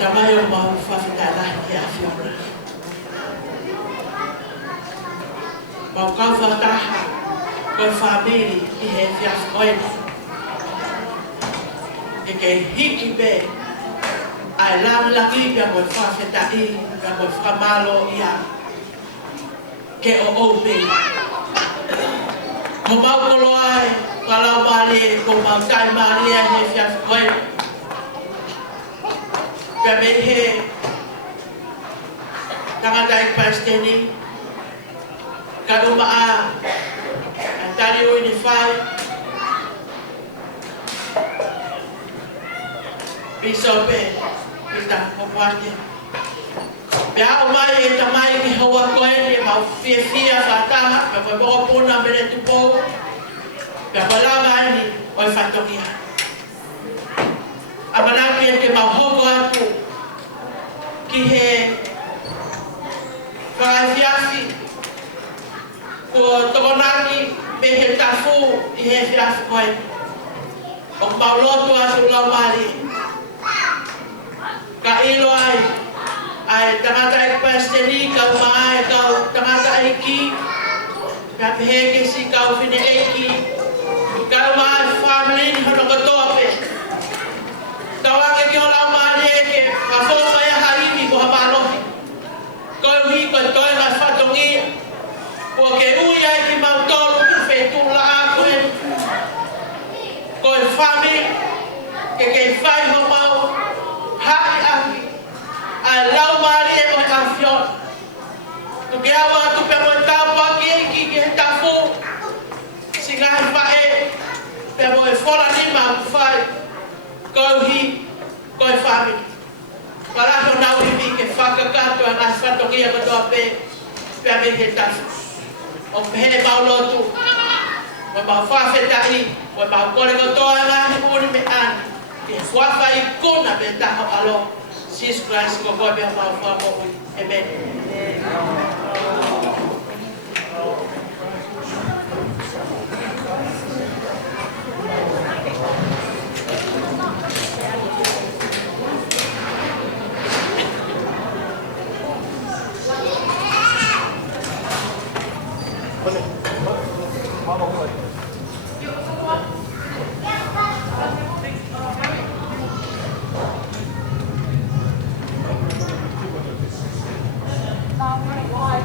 Tamai o mau whawhitalahi ki a whiona. Mau kau whataha koe whamiri ki he whiawhi oena. E kei hiki be ai langi pia koe whawhitai pia koe whamalo ia ke o ope. Ko mau kolo ai walau mali ko mau tai mali he whiawhi oena. Pia me he tangata i Palestini ka umaa a tari o ini whai Bisope kita membuatnya. Pia o mai e tamai ki haua koe ni mau fia whataha pia koe moko puna mene tupo pia koe lama ni oi whatokia. Amanaki e ke mau hoko atu ki he whakaiwhiawhi ko tokonaki me he tafu i he whiawhi koe. O mau lotu atu lau mali. Ka ilo ai tangata e Palestini ka umaa e kau tangata e ki ka peheke si kau whine e ki ka umaa e family hono katoa pe. Tawake ki o lau mali e ke whawhoka e haimi ko hapalohi. Koe uhi koe toe ngai whatongia. Kua ke ui ai ki mau tolu ki whetu la a koe. Koe family ke whai ho mau hai ahi. Ai lau mari e moe awhiona. Tu ke awa atu pe moe tau paki e ki he tafu. Si ngahi whae pe moe whora ni mau whai. Koe uhi, koe whami. Parato nau imi ke whakakato a ngai whatongia katoa pe. Pe me he tafu. O pehe mau lotu. Moe mau whawhetai. Moe mau kore katoa a ngahi uri me ani. Ke whawhai kuna pe taho alo. Jesus Christ, go go be our Father. Amen. Why?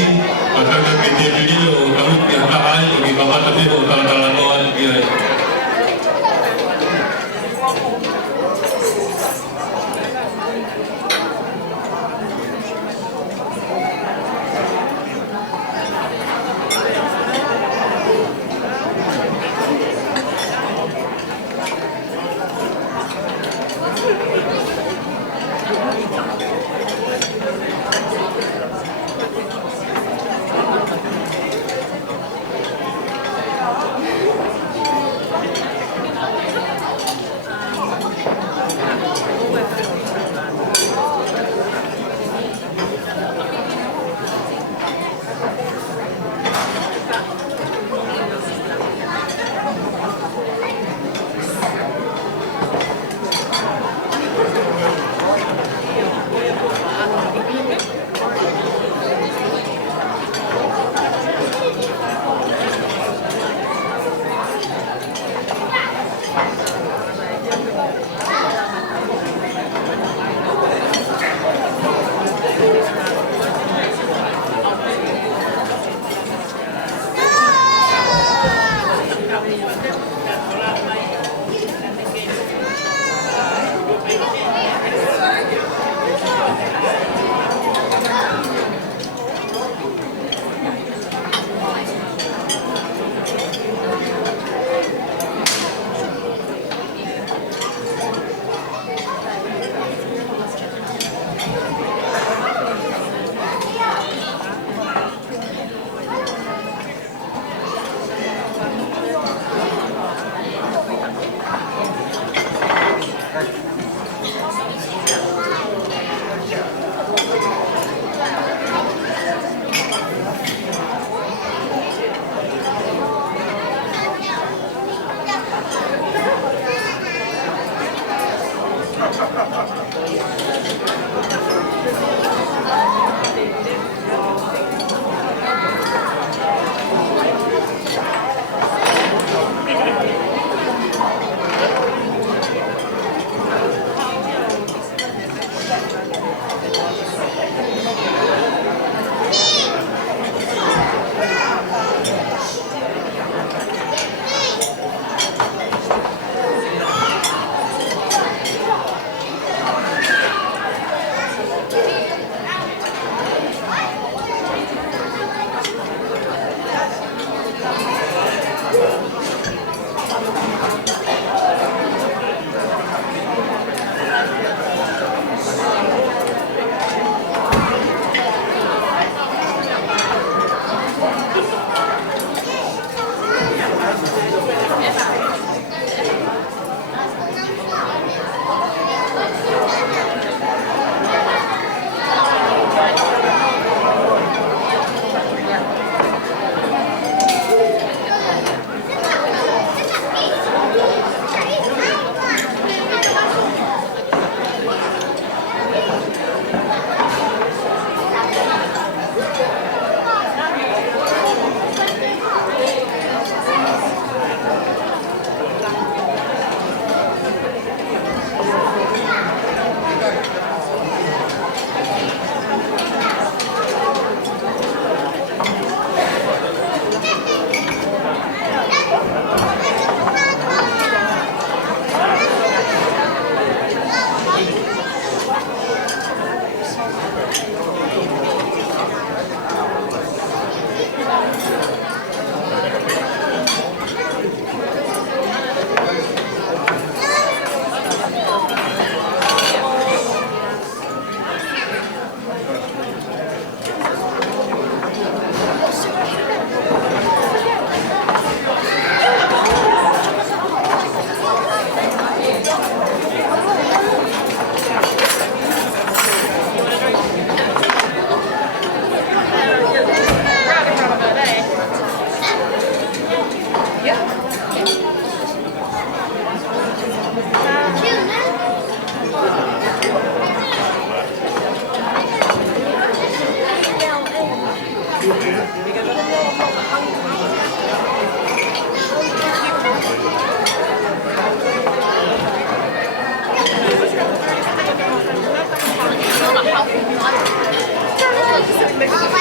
Pagi, maka kita beli lo kamu yang kahal, bagi bapak tapi lo kalau kawan dia.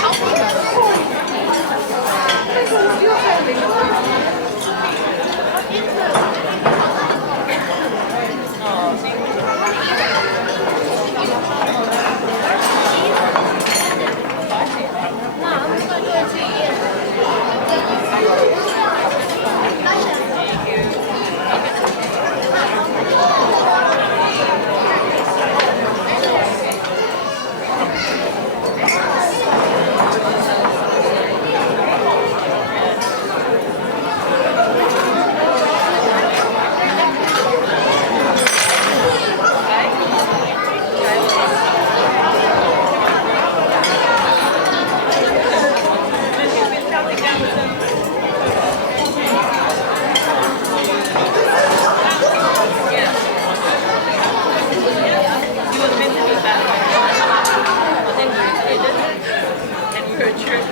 好。for a trip.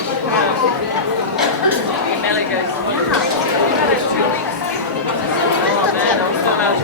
Melly goes, oh man, I'm so out.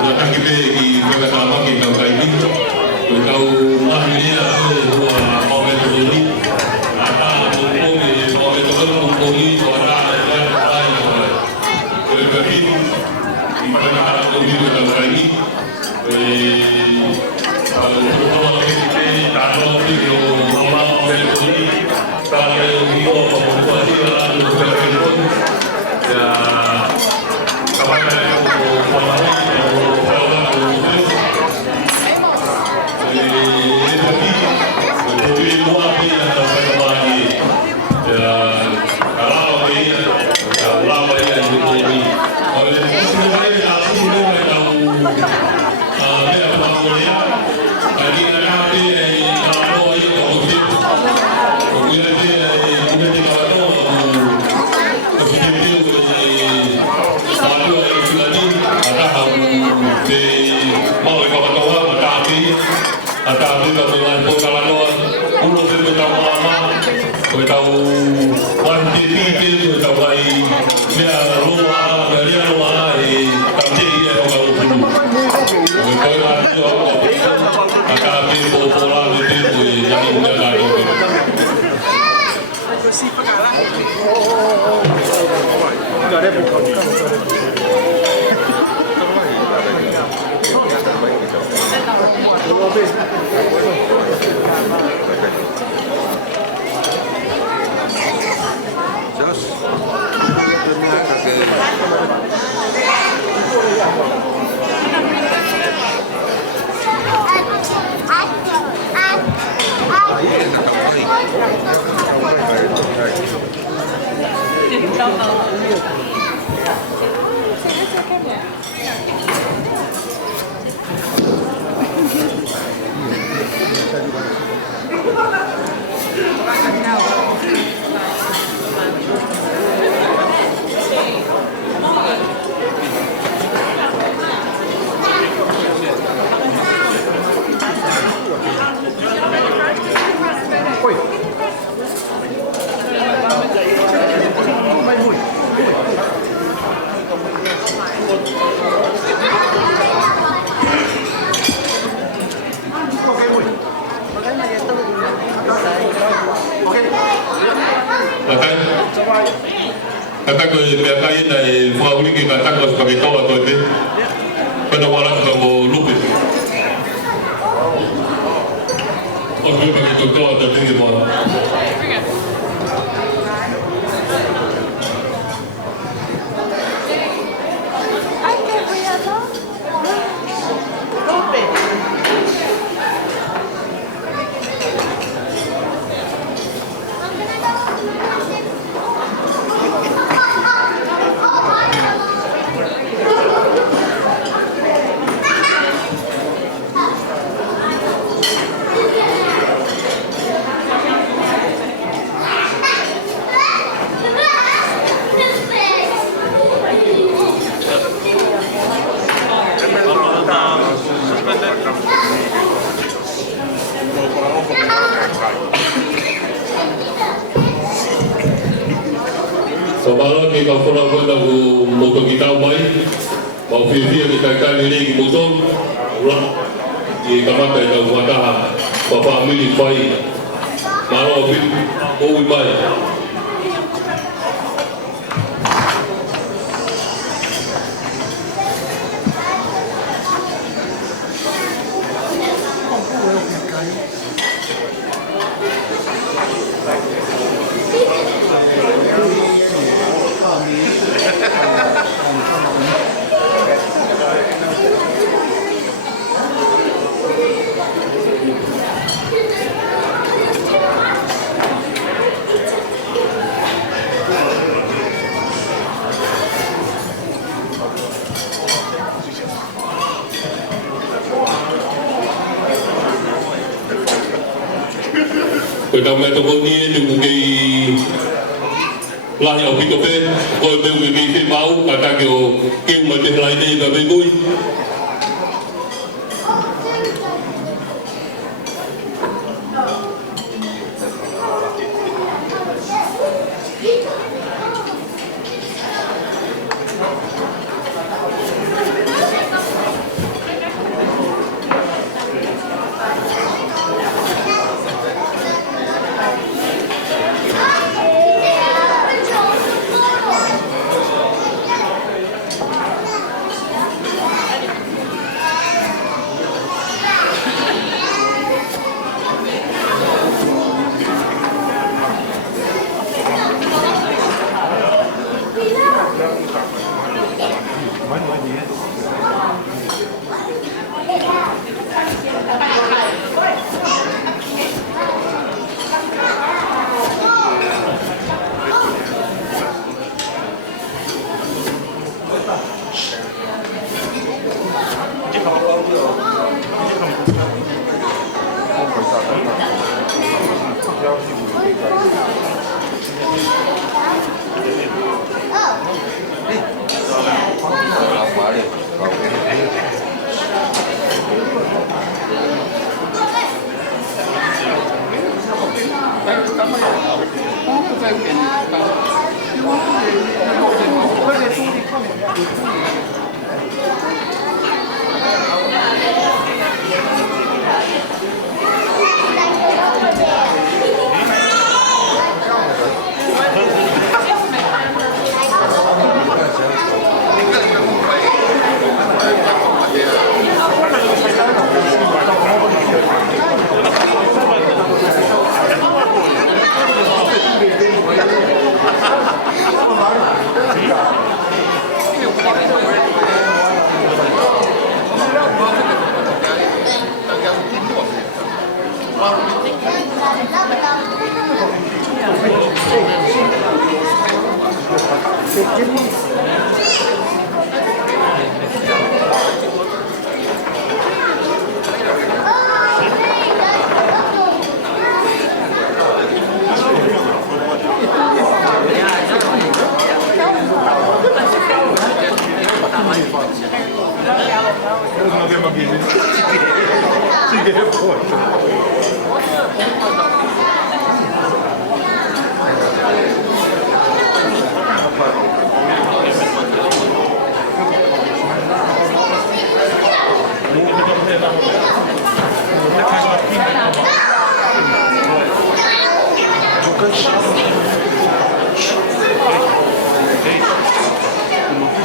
Kita kita di beberapa kita kali kita mahnya huwa orang ini apa orang ini orang lain jadi di mana ada kita kali kalau kita tahu itu orang ini kalau kita membuat ya Kata ko biasa ini dari Pulau Wiki kata ko sebagai kawan tu itu penawaran kamu lupa. Oh, dia bagi tu kawan tu tinggi mana? Mahalo ke ka whora koe na ku moto ki tau mai. Mau whiawhia ki kai kai nere ki moto. Ki kamata e tau whataha. Papa amili whai. Mahalo a whip. Owi mai. Koe tau mea toko nie, nungu kei lahi au pito pe, koe peu ke kei te mau, ka take o keu ma te hlai nei ka pe koi. Thank you.